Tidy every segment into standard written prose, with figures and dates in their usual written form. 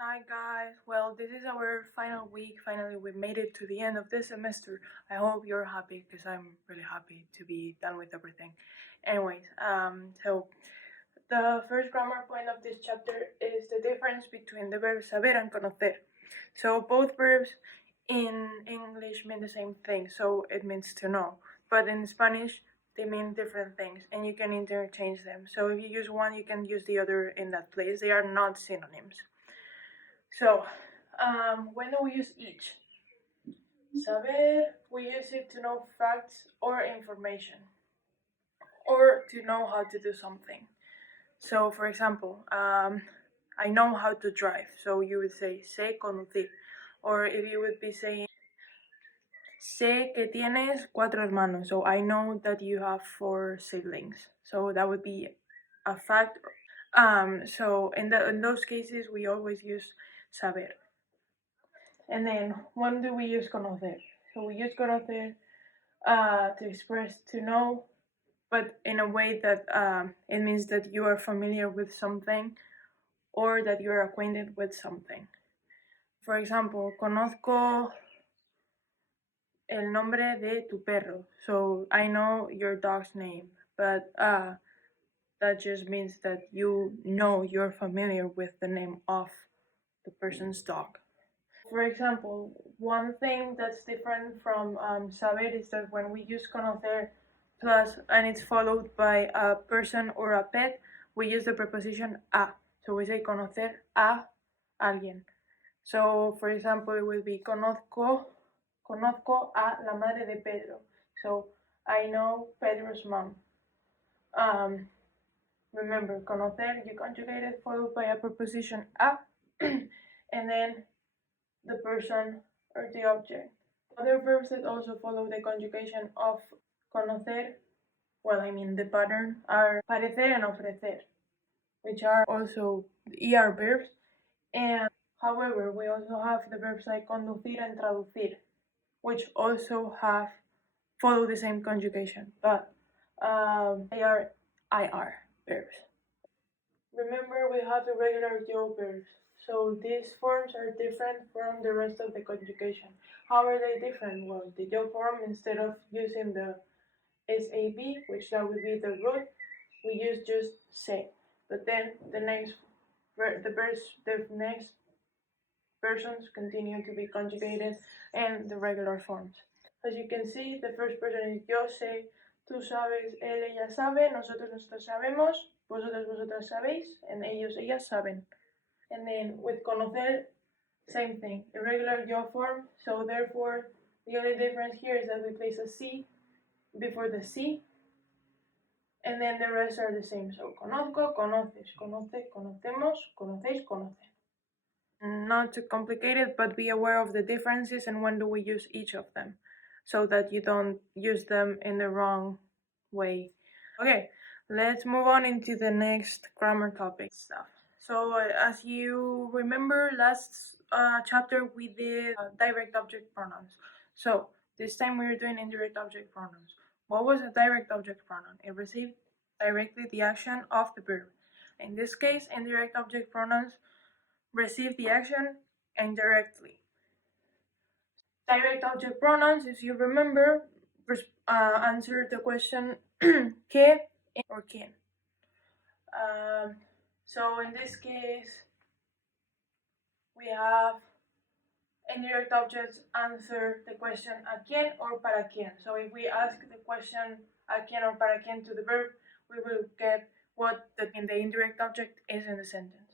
Hi guys, well this is our final week. Finally we made it to the end of this semester. I hope you're happy because I'm really happy to be done with everything. Anyways, so the first grammar point of this chapter is the difference between the verbs saber and conocer. So both verbs in English mean the same thing, so it means to know. But in Spanish they mean different things and you can interchange them. So if you use one you can use the other in that place. They are not synonyms. So, when do we use each? Saber, we use it to know facts or information, or to know how to do something. So, for example, I know how to drive, so you would say, sé conducir. Or if you would be saying, sé que tienes 4 hermanos, so I know that you have 4 siblings. So that would be a fact. So in those cases, we always use saber. And then when do we use conocer? So we use conocer to express to know, but in a way that it means that you are familiar with something or that you are acquainted with something. For example, conozco el nombre de tu perro. So I know your dog's name, but that just means that you know you're familiar with the name of the person's dog. For example, one thing that's different from saber is that when we use conocer plus and it's followed by a person or a pet, we use the preposition a. So we say conocer a alguien. So for example, it will be conozco a la madre de Pedro. So I know Pedro's mom. Remember, conocer, you conjugate it followed by a preposition a, and then the person or the object. Other verbs that also follow the conjugation of conocer, the pattern, are parecer and ofrecer, which are also ER verbs. And however, we also have the verbs like conducir and traducir, which also follow the same conjugation, but they are IR verbs. Remember, we have irregular yo verbs, so these forms are different from the rest of the conjugation. How are they different? Well, the yo form, instead of using the SAB, which that would be the root, we use just say. But then the next persons continue to be conjugated in the regular forms. As you can see, the first person is yo sé, tú sabes, él, ella sabe, nosotros sabemos, vosotras sabéis, and ellos, ellas saben. And then with conocer, same thing, irregular yo form, so therefore the only difference here is that we place a C before the C, and then the rest are the same. So conozco, conoces, conoce, conocemos, conocéis, conocen. Not too complicated, but be aware of the differences and when do we use each of them, so that you don't use them in the wrong way. Okay, let's move on into the next grammar topic stuff. So as you remember, last chapter we did direct object pronouns. So this time we're doing indirect object pronouns. What was a direct object pronoun? It received directly the action of the verb. In this case, indirect object pronouns receive the action indirectly. Direct object pronouns, if you remember, answer the question que or quién. So in this case, we have indirect objects answer the question a quién or para quién. So if we ask the question a quién or para quién to the verb, we will get what the indirect object is in the sentence.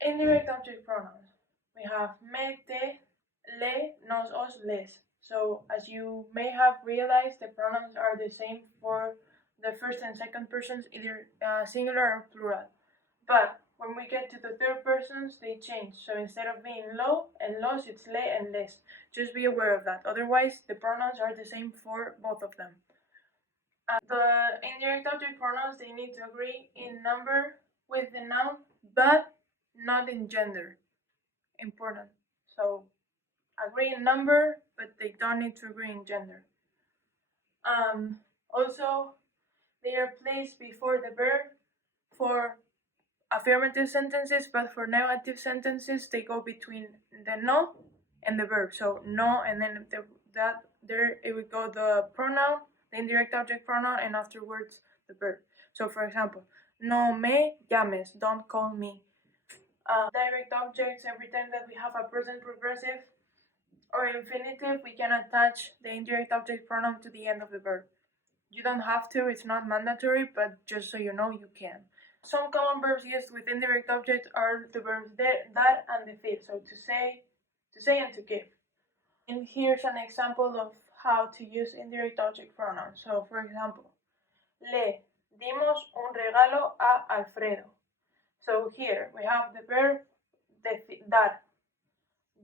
Indirect object pronouns. We have me, te, le, nos, os, les. So as you may have realized, the pronouns are the same for the first and second persons, either singular or plural. But when we get to the third persons, they change. So instead of being lo and los, it's le and les. Just be aware of that. Otherwise, the pronouns are the same for both of them. The indirect object pronouns, they need to agree in number with the noun, but not in gender. Important. So agree in number, but they don't need to agree in gender. Also, they are placed before the verb for affirmative sentences, but for negative sentences, they go between the no and the verb. So no, and then there it would go the pronoun, the indirect object pronoun, and afterwards the verb. So for example, no me llames, don't call me. Direct objects, every time that we have a present progressive or infinitive, we can attach the indirect object pronoun to the end of the verb. You don't have to, it's not mandatory, but just so you know, you can. Some common verbs used with indirect objects are the verbs that, and the feel. So to say and to give. And here's an example of how to use indirect object pronouns. So for example, le dimos un regalo a Alfredo. So here we have the verb dar,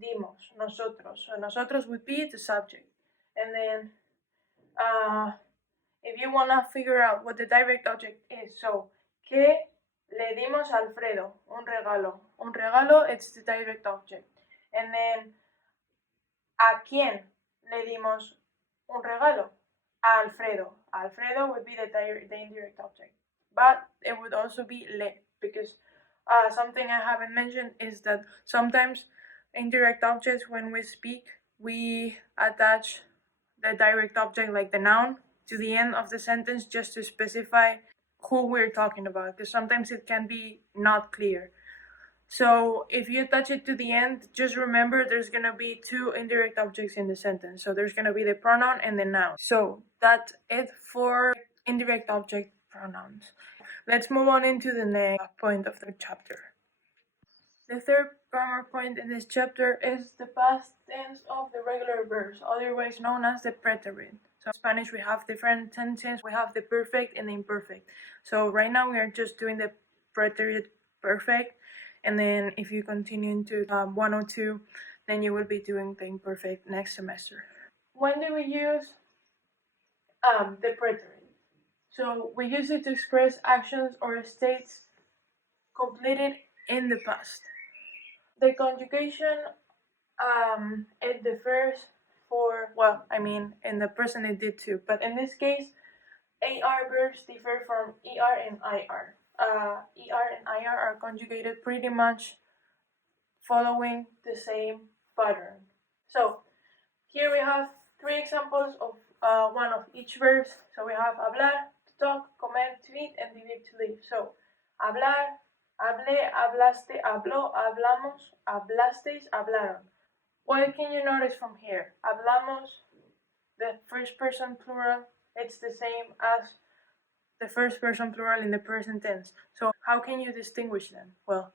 dimos, nosotros. So nosotros would be the subject. And then if you want to figure out what the direct object is, so que le dimos a Alfredo un regalo. Un regalo, it's the direct object. And then ¿a quién le dimos un regalo? A Alfredo. Alfredo would be the indirect object. But it would also be le, because something I haven't mentioned is that sometimes indirect objects, when we speak, we attach the direct object, like the noun, to the end of the sentence just to specify who we're talking about, because sometimes it can be not clear. So if you attach it to the end, just remember there's gonna be two indirect objects in the sentence. So there's gonna be the pronoun and the noun. So that's it for indirect object pronouns. Let's move on into the next point of the chapter. The third grammar point in this chapter is the past tense of the regular verbs, otherwise known as the preterite. So in Spanish we have different tenses. We have the perfect and the imperfect. So right now we are just doing the preterite perfect, and then if you continue into 102, then you will be doing the imperfect next semester. When do we use the preterite? So we use it to express actions or states completed in the past. The conjugation, it differs for, well, I mean, in the present it did too, but in this case, AR verbs differ from ER and IR. ER and IR are conjugated pretty much following the same pattern. So here we have three examples of one of each verbs. So we have hablar, to talk, comer, to eat, and vivir, to live. So hablar, hablé, hablaste, habló, hablamos, hablasteis, hablaron. What can you notice from here? Hablamos, the first person plural, it's the same as the first person plural in the present tense. So how can you distinguish them? Well,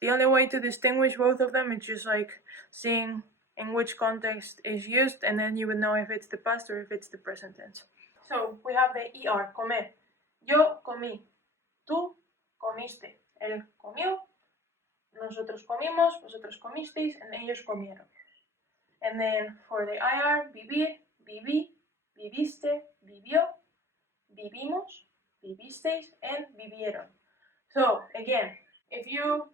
the only way to distinguish both of them is just like seeing in which context is used, and then you would know if it's the past or if it's the present tense. So we have the ER, comer. Yo comí, tú comiste, él comió, nosotros comimos, vosotros comisteis, and ellos comieron. And then for the IR, vivir, viví, viviste, vivió, vivimos, vivisteis, and vivieron. So again, if you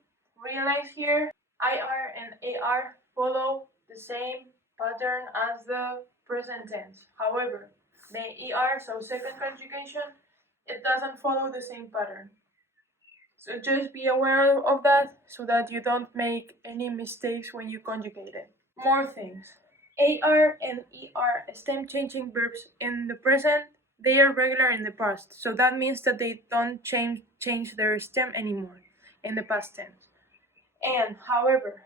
realize here, IR and AR follow the same pattern as the present tense. However, the ER, so second conjugation, it doesn't follow the same pattern. So just be aware of that so that you don't make any mistakes when you conjugate it. More things. AR and ER, stem changing verbs in the present, they are regular in the past. So that means that they don't change their stem anymore in the past tense. And however,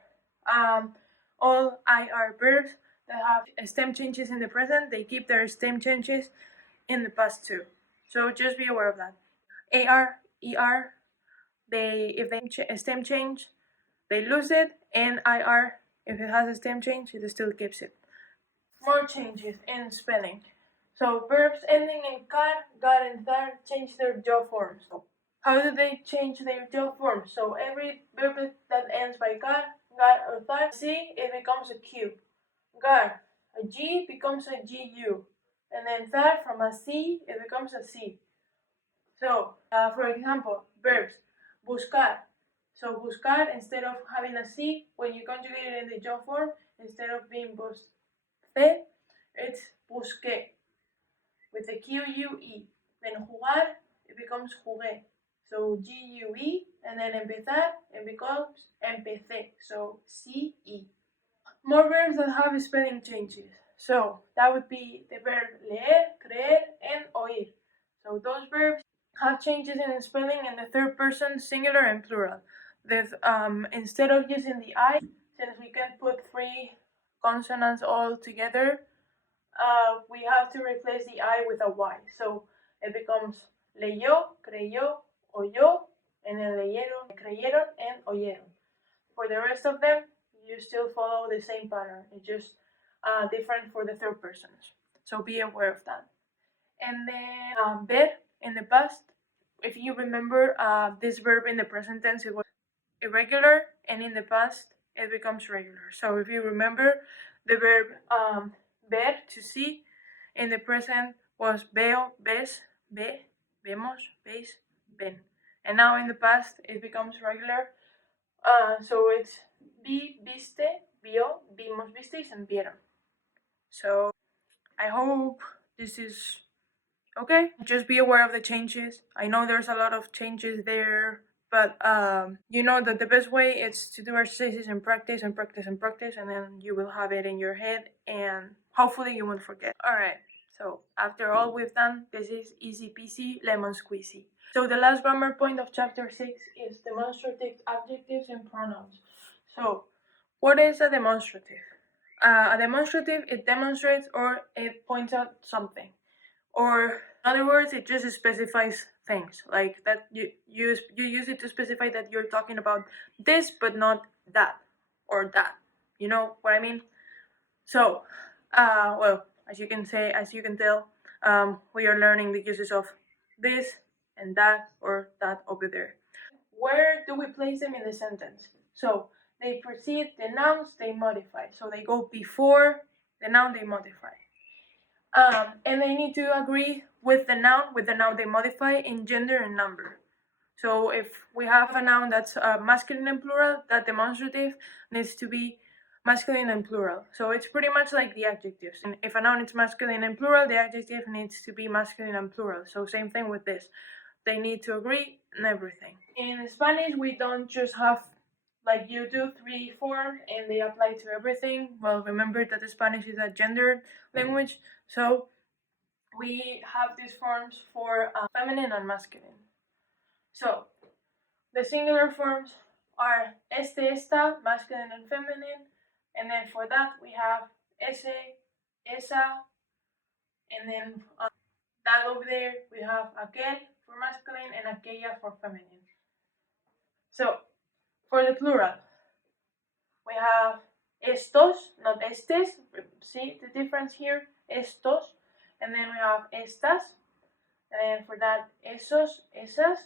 all IR verbs that have stem changes in the present, they keep their stem changes in the past too. So just be aware of that. AR, ER, if they stem change, they lose it, and IR, if it has a stem change, it still keeps it. More changes in spelling. So verbs ending in car, gar, and thar change their jaw forms. How do they change their jaw forms? So every verb that ends by gar, or thar, C, it becomes a Q. Gar, a G becomes a GU. And then thar, from a C, it becomes a C. So, for example, verbs, buscar. So buscar, instead of having a C, when you conjugate it in the jaw form, instead of being busqué, it's busqué, with the QUE. Then jugar, it becomes jugué. So GUE and then empezar, it becomes empecé. So C-E. More verbs that have spelling changes. So that would be the verb leer, creer, and oír. So those verbs have changes in the spelling in the third person, singular and plural. Instead of using the I, since we can put three consonants all together, we have to replace the I with a Y. So it becomes leyó, creyó, oyó, and then leyeron, creyeron, and oyeron. For the rest of them, you still follow the same pattern. It's just different for the third persons. So be aware of that. And then ver in the past, if you remember, this verb in the present tense, it was irregular, and in the past, it becomes regular. So if you remember, the verb ver, to see, in the present was veo, ves, ve, vemos, veis, ven. And now in the past, it becomes regular. So it's vi, viste, vio, vimos, visteis, and vieron. So I hope this is okay. Just be aware of the changes. I know there's a lot of changes there, but you know that the best way is to do exercises and practice and practice and practice, and then you will have it in your head, and hopefully you won't forget. All right. So after all we've done, this is easy peasy lemon squeezy. So the last grammar point of chapter 6 is demonstrative adjectives and pronouns. So what is a demonstrative? A demonstrative, it demonstrates or it points out something. Or in other words, it just specifies things, like that you use it to specify that you're talking about this but not that or that. You know what I mean? So, well, as you can tell, we are learning the uses of this and that or that over there. Where do we place them in the sentence? So they precede the nouns, they modify. So they go before the noun, they modify. And they need to agree with the noun they modify in gender and number. So if we have a noun that's masculine and plural, that demonstrative needs to be masculine and plural. So it's pretty much like the adjectives. And if a noun is masculine and plural, the adjective needs to be masculine and plural. So same thing with this. They need to agree and everything. In Spanish, we don't just have, like you do, 3 forms and they apply to everything. Well, remember that Spanish is a gender language, so we have these forms for feminine and masculine. So the singular forms are este, esta, masculine and feminine, and then for that we have ese, esa, and then that over there we have aquel for masculine and aquella for feminine. So for the plural, we have estos, not estes. See the difference here? Estos. And then we have estas. And then for that, esos, esas.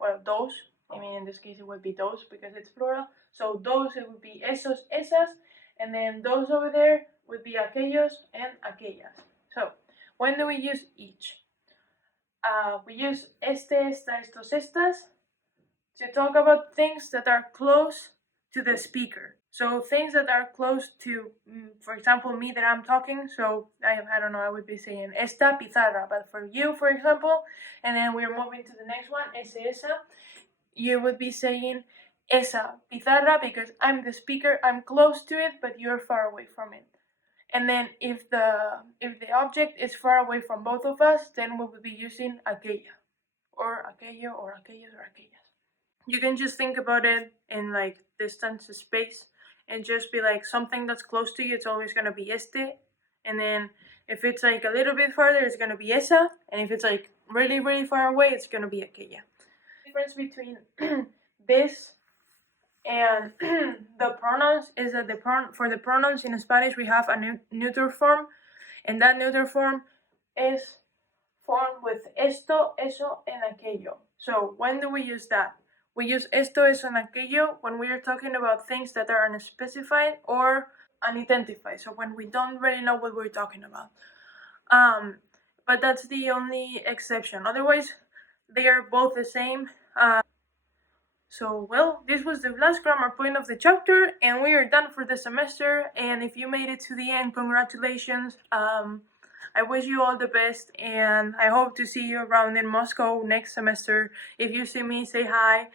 Well, those. I mean, in this case, it would be those because it's plural. So those, it would be esos, esas. And then those over there would be aquellos and aquellas. So when do we use each? We use este, esta, estos, estas to talk about things that are close to the speaker. So things that are close to, for example, me that I'm talking. So I don't know, I would be saying esta pizarra, but for you, for example, and then we're moving to the next one, esa, you would be saying esa pizarra because I'm the speaker, I'm close to it, but you're far away from it. And then if the object is far away from both of us, then we would be using aquella, or aquello, or aquellos, or aquellas. You can just think about it in like distance, space, and just be like something that's close to you, it's always going to be este. And then if it's like a little bit farther, it's going to be esa. And if it's like really, really far away, it's going to be aquella. The difference between this and the pronouns is that for the pronouns in Spanish, we have a neuter form. And that neuter form is formed with esto, eso, and aquello. So when do we use that? We use esto, eso, and aquello when we are talking about things that are unspecified or unidentified. So when we don't really know what we're talking about. But that's the only exception. Otherwise, they are both the same. So, well, this was the last grammar point of the chapter, and we are done for the semester. And if you made it to the end, congratulations. I wish you all the best, and I hope to see you around in Moscow next semester. If you see me, say hi.